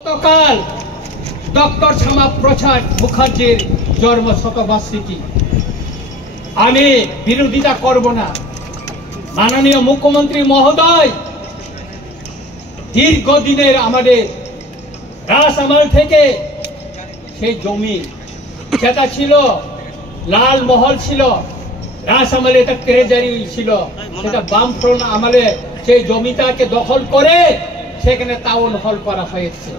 গতকাল ডক্টর শ্যামাপ্রসাদ মুখার্জির জন্ম শতবার্ষিকী। আমি বিরোধিতা করব না। মাননীয় মুখ্যমন্ত্রী মহোদয় দীর্ঘদিনের আমাদের রাস আমল থেকে সেই জমি যেটা ছিল লাল মহল ছিল, রাস আমলে এটা ট্রেজারি ছিল, সেটা বামফ্রন্ট আমলে সেই জমিটাকে দখল করে সেখানে টাউন হল করা হয়েছে।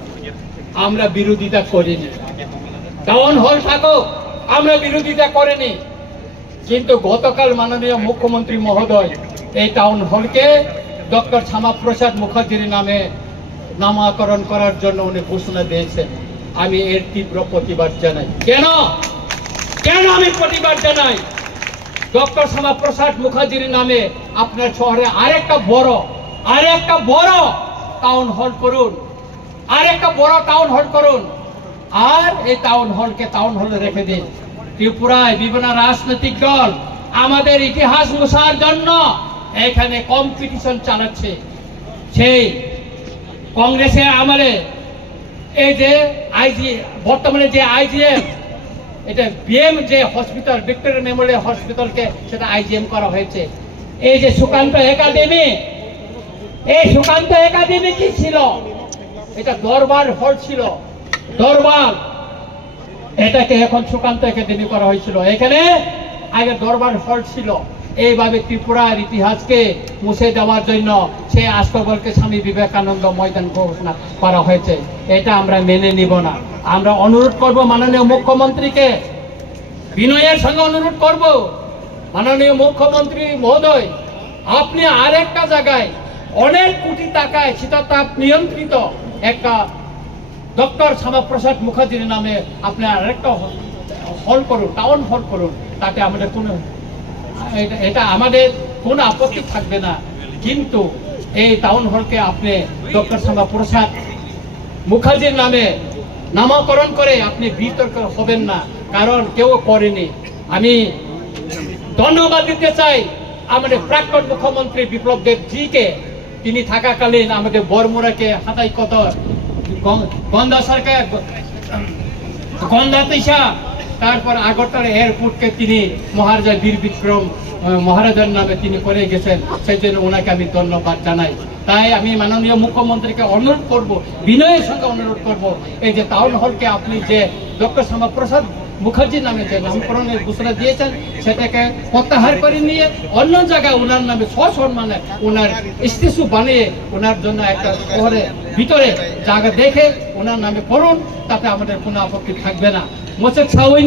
আমরা বিরোধিতা করিনি, টাউন হল থাকুক, আমরা বিরোধিতা করিনি। কিন্তু গতকাল মাননীয় মুখ্যমন্ত্রী মহোদয় এই টাউন হলকে ডক্টর শ্যামাপ্রসাদ মুখার্জির নামে নামকরণ করার জন্য উনি ঘোষণা দিয়েছেন। আমি এর তীব্র প্রতিবাদ জানাই। কেন আমি প্রতিবাদ জানাই? ডক্টর শ্যামাপ্রসাদ মুখার্জির নামে আপনার শহরে আরেকটা বড় টাউন হল করুন, আরেকটা বড় টাউন হল করুন, আর এই টাউন হলকে টাউন হলে রেখে দিন। ত্রিপুরায় বিভিন্ন রাজনৈতিক দল আমাদের ইতিহাস মুছার জন্য এখানে কম্পিটিশন চালাচ্ছে। সেই কংগ্রেসের আমলে এই যে বর্তমানে যে আইজিএম, এটা বিএম যে হসপিটাল, ভিক্টোরিয়া মেমোরিয়াল হসপিটালকে সেটা আইজিএম করা হয়েছে। এই যে সুকান্ত একাডেমি, এই সুকান্ত একাডেমি কি ছিল? এটা দরবার হল ছিল, দরবার, এটাকে এখন সুকান্ত একাডেমি করা হয়েছিল। এখানে আগে দরবার হল ছিল। এইভাবে ত্রিপুরার ইতিহাসকে মুছে দেওয়ার জন্য সেই আস্তবলকে স্বামী বিবেকানন্দ ময়দান ঘোষণা করা হয়েছে। এটা আমরা মেনে নিব না। আমরা অনুরোধ করব মাননীয় মুখ্যমন্ত্রীকে, বিনয়ের সঙ্গে অনুরোধ করব, মাননীয় মুখ্যমন্ত্রী মহোদয়, আপনি আরেকটা জায়গায় অনেক কোটি টাকায় শীততাপ নিয়ন্ত্রিত একটা ডক্টর শ্যামাপ্রসাদ মুখার্জির নামে আপনি আরেকটা হল করুন, টাউন হল করুন, তাতে আমাদের এটা আমাদের কোনো আপত্তি থাকবে না। কিন্তু এই টাউন হলকে আপনি ডক্টর শ্যামাপ্রসাদ মুখার্জির নামে নামকরণ করে আপনি বিতর্ক হবেন না, কারণ কেউ করেনি। আমি ধন্যবাদ দিতে চাই আমাদের প্রাক্তন মুখ্যমন্ত্রী বিপ্লব দেবজিকে। তিনি থাকাকালীন আমাদের বরমুড়াকে হাতাই কত গন্ধা সরকার, গন্ধা তৈশা, তারপর আগরতলা এয়ারপোর্টকে তিনি মহারাজা বীর বিক্রম মহারাজার নামে তিনি করে গেছেন। সেই জন্য ওনাকে আমি ধন্যবাদ জানাই। তাই আমি মাননীয় মুখ্যমন্ত্রীকে অনুরোধ করব, বিনয়ের সঙ্গে অনুরোধ করব, এই যে টাউন হলকে আপনি যে ডক্টর শ্যামাপ্রসাদ মুখার্জির নামে যে নামকরণের ঘোষণা দিয়েছেন সেটাকে প্রত্যাহার করে নিয়ে অন্য জায়গায় ওনার নামে সসম্মানে ওনার স্ট্যাচু বানিয়ে ওনার জন্য একটা শহরের ভিতরে জায়গা দেখে ওনার নামে করুন, তাতে আমাদের কোনো আপত্তি থাকবে না। মোচেক ছাউই